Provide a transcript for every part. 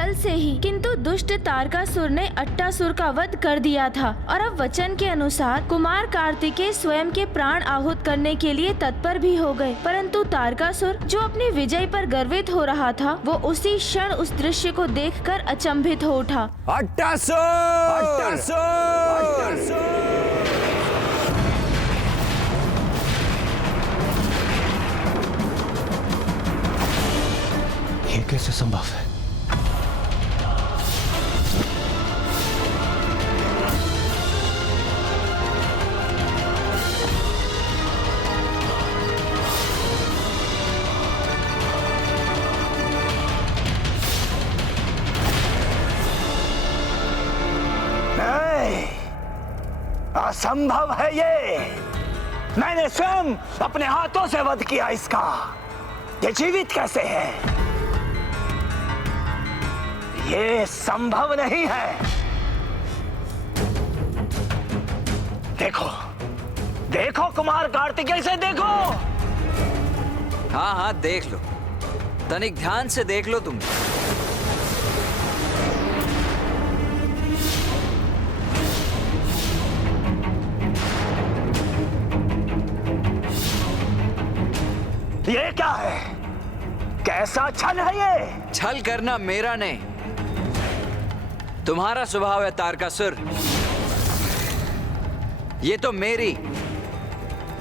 छल से ही, किंतु दुष्ट तारकासुर ने अट्टासुर का वध कर दिया था और अब वचन के अनुसार कुमार कार्तिकेय स्वयं के प्राण आहूत करने के लिए तत्पर भी हो गए। परंतु तारकासुर जो अपनी विजय पर गर्वित हो रहा था, वो उसी क्षण उस दृश्य को देखकर अचंभित हो उठा। अट्टासुर! ये कैसे संभव है? असंभव है ये। मैंने स्वयं अपने हाथों से वध किया इसका। ये जीवित कैसे है? ये संभव नहीं है। देखो, देखो कुमार कार्तिकेय से देखो। हाँ हाँ देख लो, तनिक ध्यान से देख लो तुम। ये क्या है? कैसा छल है ये? छल करना मेरा नहीं, तुम्हारा स्वभाव है तारकासुर। ये तो मेरी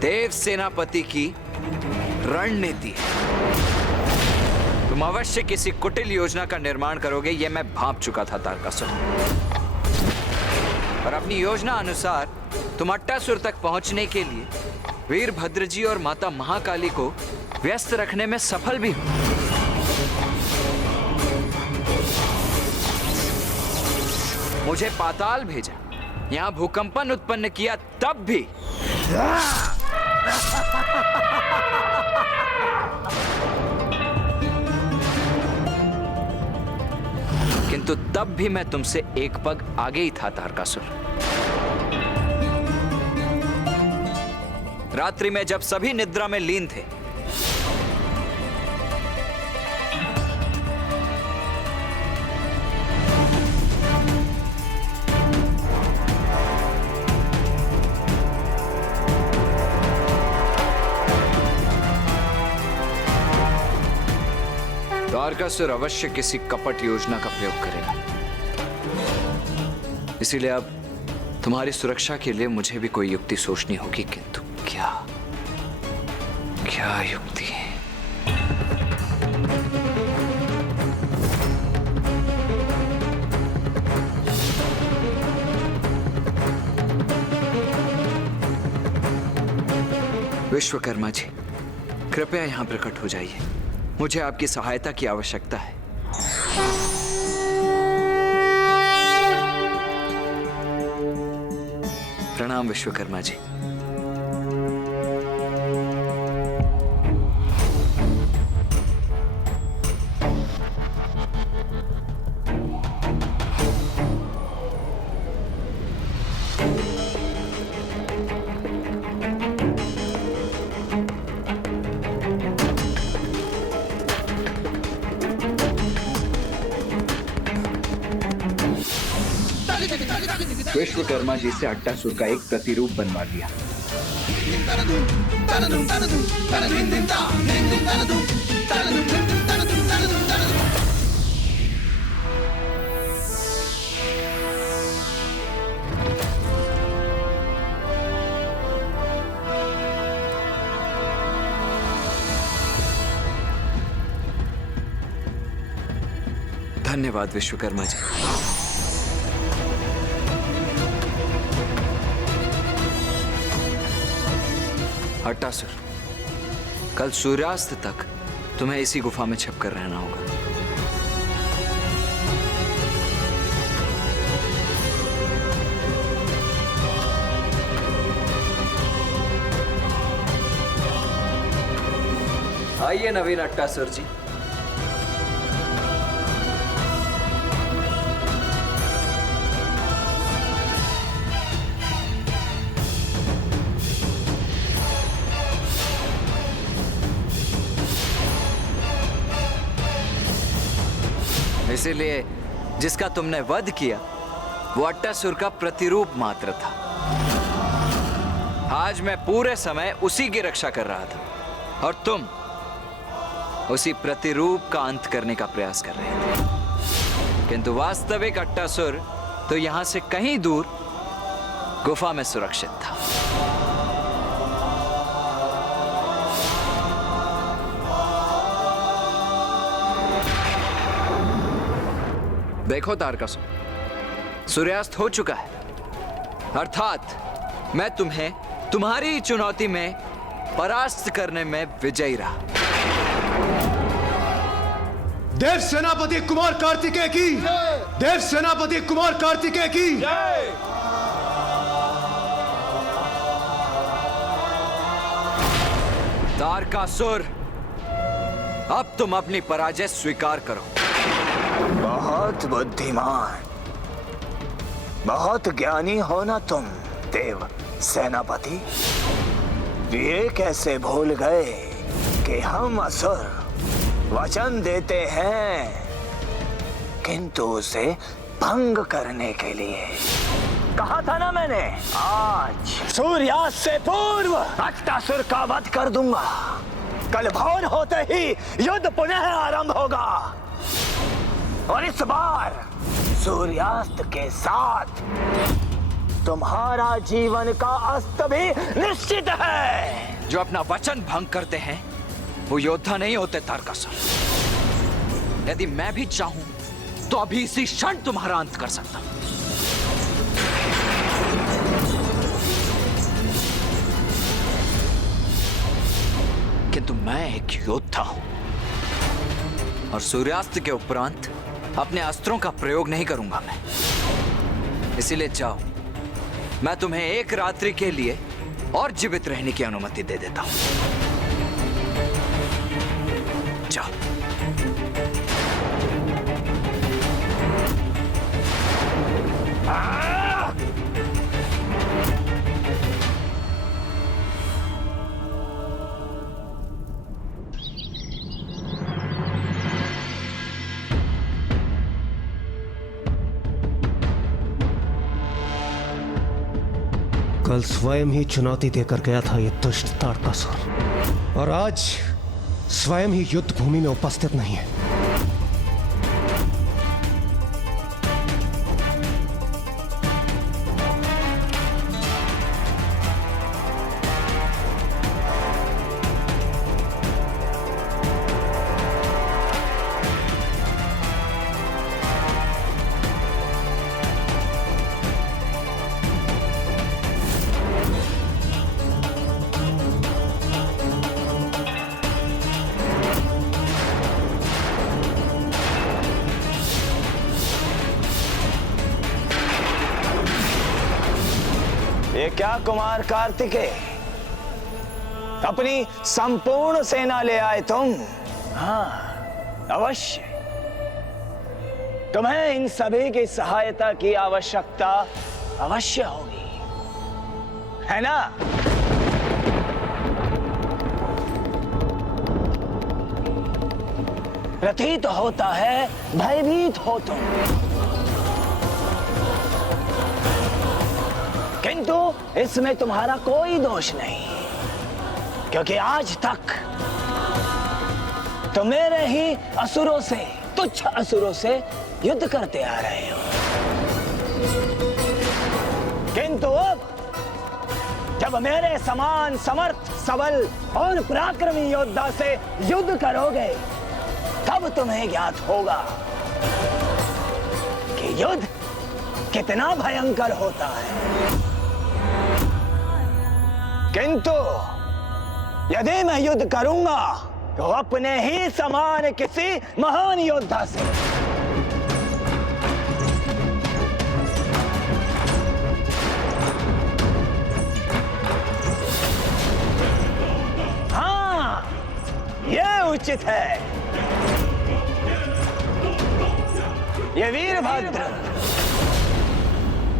देव सेनापति की रणनीति है। तुम अवश्य किसी कुटिल योजना का निर्माण करोगे, ये मैं भांप चुका था तारकासुर। और अपनी योजना अनुसार तुम अट्टासुर तक पहुंचने के लिए वीरभद्र जी और माता महाकाली को व्यस्त रखने में सफल भी हो। मुझे पाताल भेजा, यहां भूकंपन उत्पन्न किया, तब भी किंतु तब भी मैं तुमसे एक पग आगे ही था तारकासुर। रात्रि में जब सभी निद्रा में लीन थे, तारकासुर अवश्य किसी कपट योजना का प्रयोग करेगा। इसीलिए अब तुम्हारी सुरक्षा के लिए मुझे भी कोई युक्ति सोचनी होगी, किंतु क्या क्या युक्ति है? विश्वकर्मा जी, कृपया यहां प्रकट हो जाइए। मुझे आपकी सहायता की आवश्यकता है। प्रणाम विश्वकर्मा जी। विश्वकर्मा जी से अट्टासुर का एक प्रतिरूप बनवा लिया। धन्यवाद विश्वकर्मा जी। अट्टासुर, कल सूर्यास्त तक तुम्हें इसी गुफा में छिपकर रहना होगा। आइए नवीन अट्टासुर जी। इसीलिए जिसका तुमने वध किया वो अट्टासुर का प्रतिरूप मात्र था। आज मैं पूरे समय उसी की रक्षा कर रहा था और तुम उसी प्रतिरूप का अंत करने का प्रयास कर रहे थे। किंतु वास्तविक अट्टासुर तो यहां से कहीं दूर गुफा में सुरक्षित था। देखो तारकासुर, सूर्यास्त हो चुका है, अर्थात मैं तुम्हें तुम्हारी चुनौती में परास्त करने में विजयी रहा। देव सेनापति कुमार कार्तिकेय की, देव सेनापति कुमार कार्तिकेय की। तारकासुर, अब तुम अपनी पराजय स्वीकार करो। बहुत बुद्धिमान, बहुत ज्ञानी हो ना तुम देव सेनापति। ये कैसे भूल गए कि हम असुर वचन देते हैं किंतु उसे भंग करने के लिए। कहा था ना मैंने, आज सूर्यास्त से पूर्व अट्टासुर का वध कर दूंगा। कल भोर होते ही युद्ध पुनः आरंभ होगा और इस बार सूर्यास्त के साथ तुम्हारा जीवन का अस्त भी निश्चित है। जो अपना वचन भंग करते हैं वो योद्धा नहीं होते तारकासुर। यदि मैं भी चाहूं तो अभी इसी क्षण तुम्हारा अंत कर सकता हूं। किंतु मैं एक योद्धा हूं और सूर्यास्त के उपरांत अपने अस्त्रों का प्रयोग नहीं करूंगा मैं। इसीलिए जाओ, मैं तुम्हें एक रात्रि के लिए और जीवित रहने की अनुमति दे देता हूं। जाओ। कल स्वयं ही चुनौती देकर गया था ये दुष्ट तारकासुर और आज स्वयं ही युद्ध भूमि में उपस्थित नहीं है। ये क्या कुमार कार्तिकेय, अपनी संपूर्ण सेना ले आए तुम? हाँ, अवश्य। तुम्हें इन सभी की सहायता की आवश्यकता अवश्य होगी, है ना? प्रतीत होता है भयभीत हो तुम, किंतु इसमें तुम्हारा कोई दोष नहीं, क्योंकि आज तक तुम मेरे ही असुरों से, तुच्छ असुरों से युद्ध करते आ रहे हो। किंतु अब जब मेरे समान समर्थ, सबल और पराक्रमी योद्धा से युद्ध करोगे, तब तुम्हें ज्ञात होगा कि युद्ध कितना भयंकर होता है। किंतु यदि मैं युद्ध करूंगा तो अपने ही समान किसी महान योद्धा से। हाँ, यह उचित है। ये वीरभद्र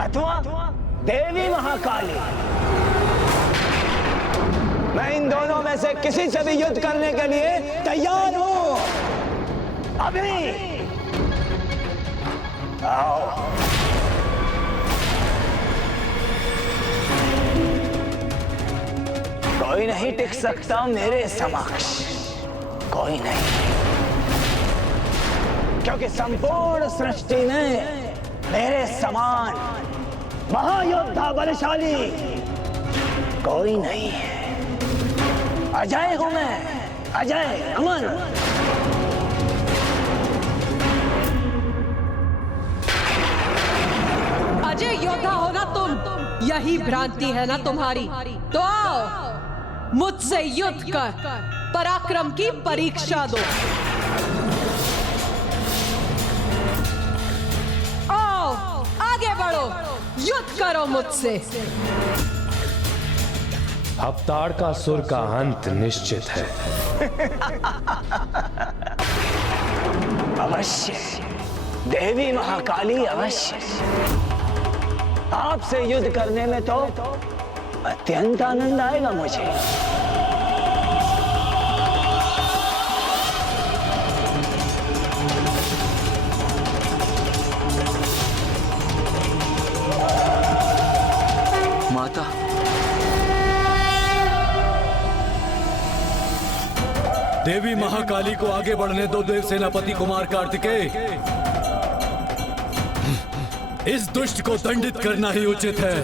अथवा देवी महाकाली, मैं इन दोनों में से किसी से भी युद्ध करने के लिए तैयार हूं। अभी आओ। कोई नहीं टिक सकता मेरे समक्ष, कोई नहीं, क्योंकि संपूर्ण सृष्टि में मेरे समान महायोद्धा बलशाली कोई नहीं है। अजय हूं मैं, अजय, अमर। अजय योद्धा हो ना तुम, यही भ्रांति है ना तुम्हारी। तो आओ मुझसे युद्ध कर पराक्रम की परीक्षा दो। आओ आगे बढ़ो, युद्ध करो मुझसे। अब ताड़कासुर का अंत निश्चित है। अवश्य देवी महाकाली, अवश्य। आपसे युद्ध करने में तो अत्यंत आनंद आएगा मुझे। माता, देवी महाकाली को आगे बढ़ने दो देव सेनापति कुमार कार्तिकेय। इस दुष्ट को दंडित करना ही उचित है।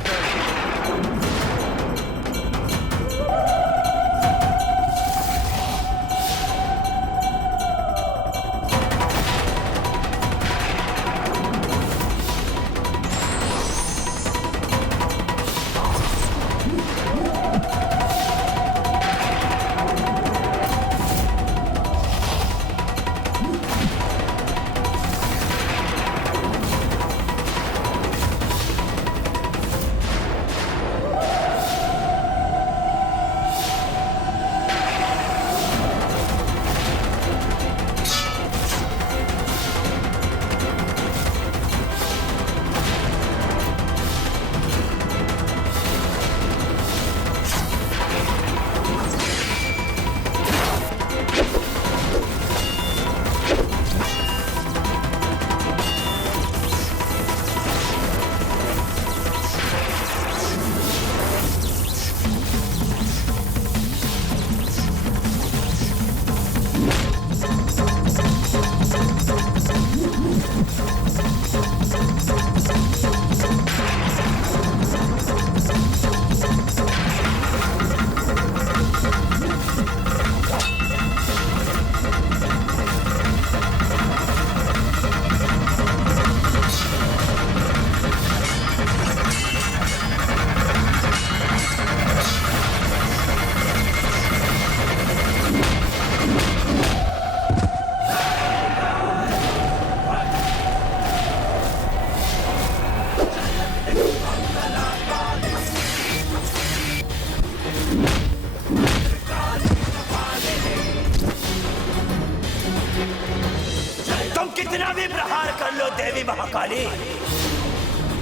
कितना भी प्रहार कर लो देवी महाकाली,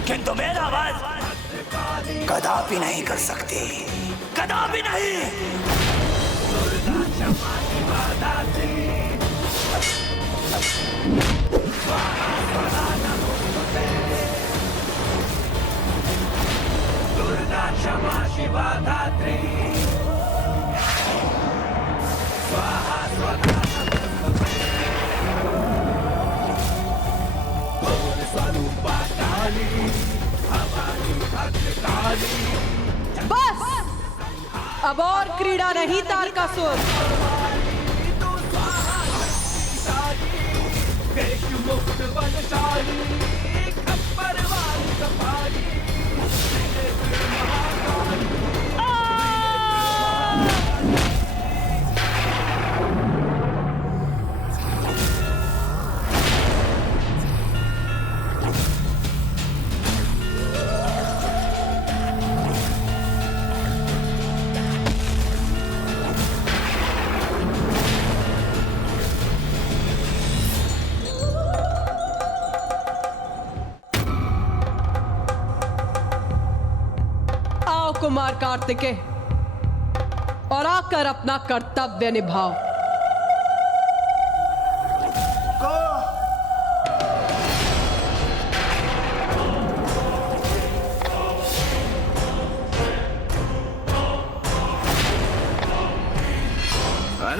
किंतु मेरा वध कदापि नहीं कर सकती, कदापि नहीं। दुर्गा क्षमा शिवा धात्री स्वाहा स्वधा स्वरूपा काली हमारी भक्त काली। बस अब और क्रीड़ा नहीं तारकासुर। मुक्त बलशाली खप्पर वाली सफारी कुमार कार्तिकेय और आकर अपना कर्तव्य निभाओ।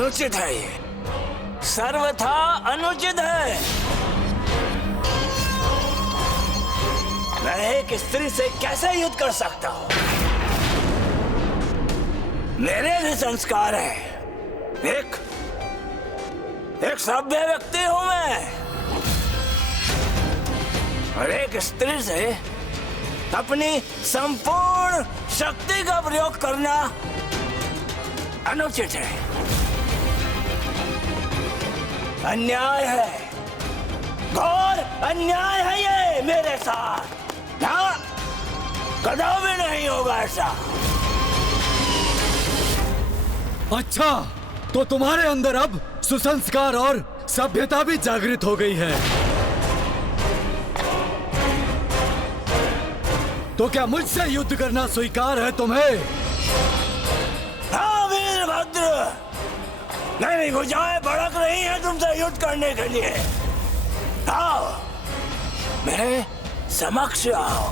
अनुचित है, ये सर्वथा अनुचित है। मैं एक स्त्री से कैसे युद्ध कर सकता हूं? मेरे भी संस्कार है। एक सभ्य व्यक्ति हूं मैं, और एक स्त्री से अपनी संपूर्ण शक्ति का प्रयोग करना अनुचित है, अन्याय है, घोर अन्याय है ये मेरे साथ। हाँ, कदापि नहीं होगा ऐसा। अच्छा, तो तुम्हारे अंदर अब सुसंस्कार और सभ्यता भी जागृत हो गई है। तो क्या मुझसे युद्ध करना स्वीकार है तुम्हें? हाँ वीरभद्र, मेरी भुजाएं भड़क रही हैं तुमसे युद्ध करने के लिए। आओ, मेरे समक्ष आओ,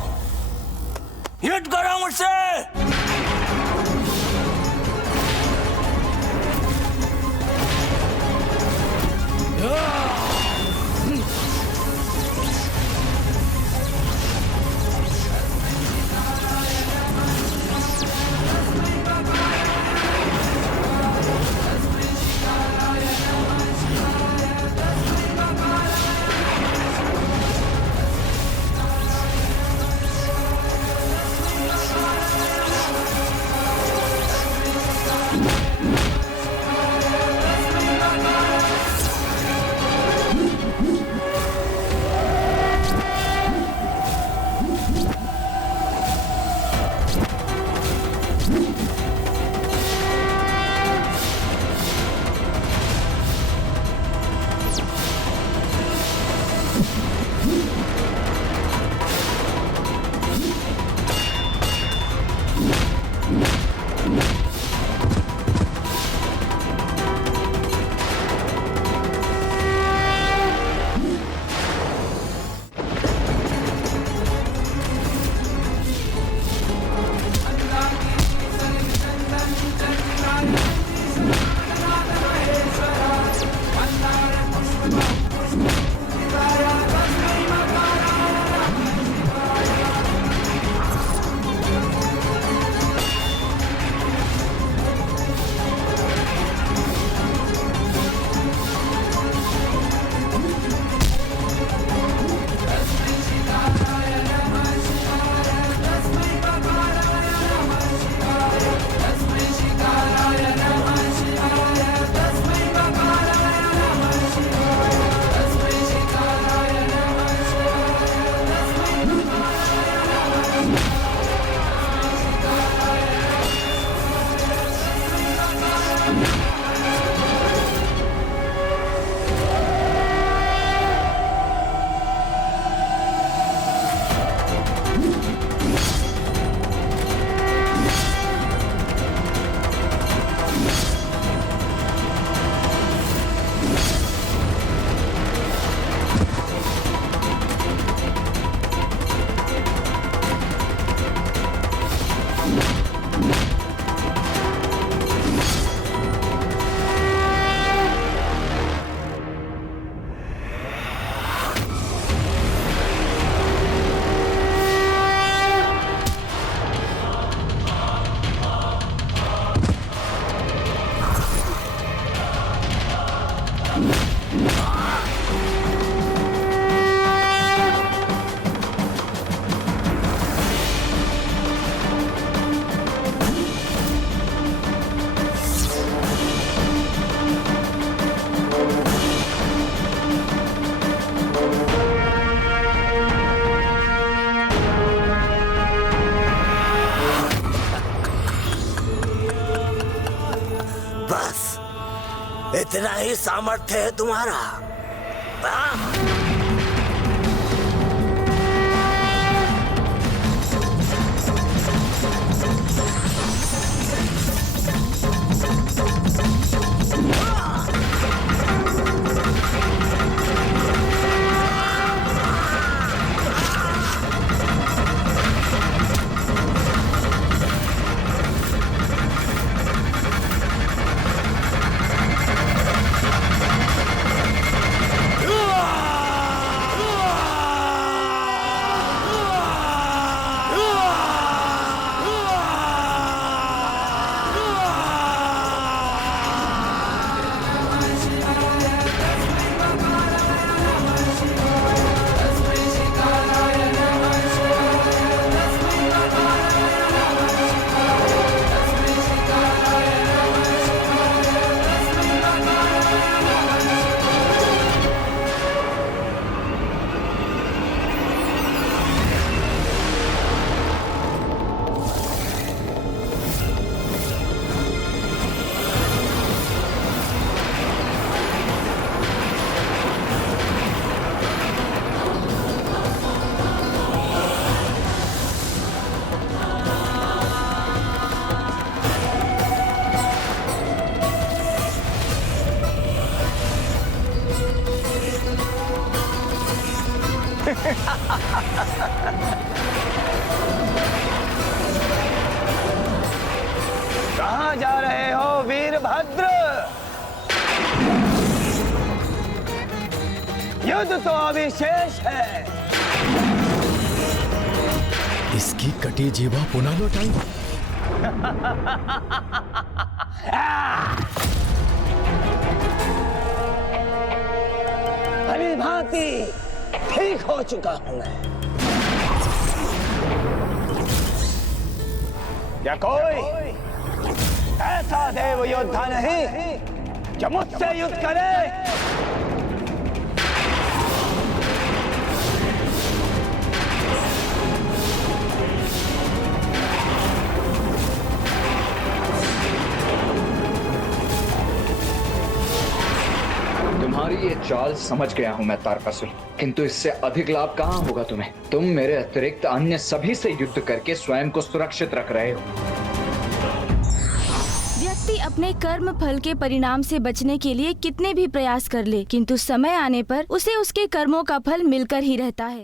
युद्ध करो मुझसे। इतना ही सामर्थ्य है तुम्हारा? हाँ? कहाँ जा रहे हो वीरभद्र? युद्ध तो अभी शेष है। इसकी कटी जीवा पुनः लौटाई। भली भांति ठीक हो चुका हूं मैं। क्या कोई ऐसा देव योद्धा नहीं जो मुझसे युद्ध करे? तुम्हारी ये चाल समझ गया हूं मैं तारकासुर, किंतु इससे अधिक लाभ कहां होगा तुम्हें? तुम मेरे अतिरिक्त अन्य सभी से युद्ध करके स्वयं को सुरक्षित रख रहे हो। व्यक्ति अपने कर्म फल के परिणाम से बचने के लिए कितने भी प्रयास कर ले, किंतु समय आने पर उसे उसके कर्मों का फल मिलकर ही रहता है।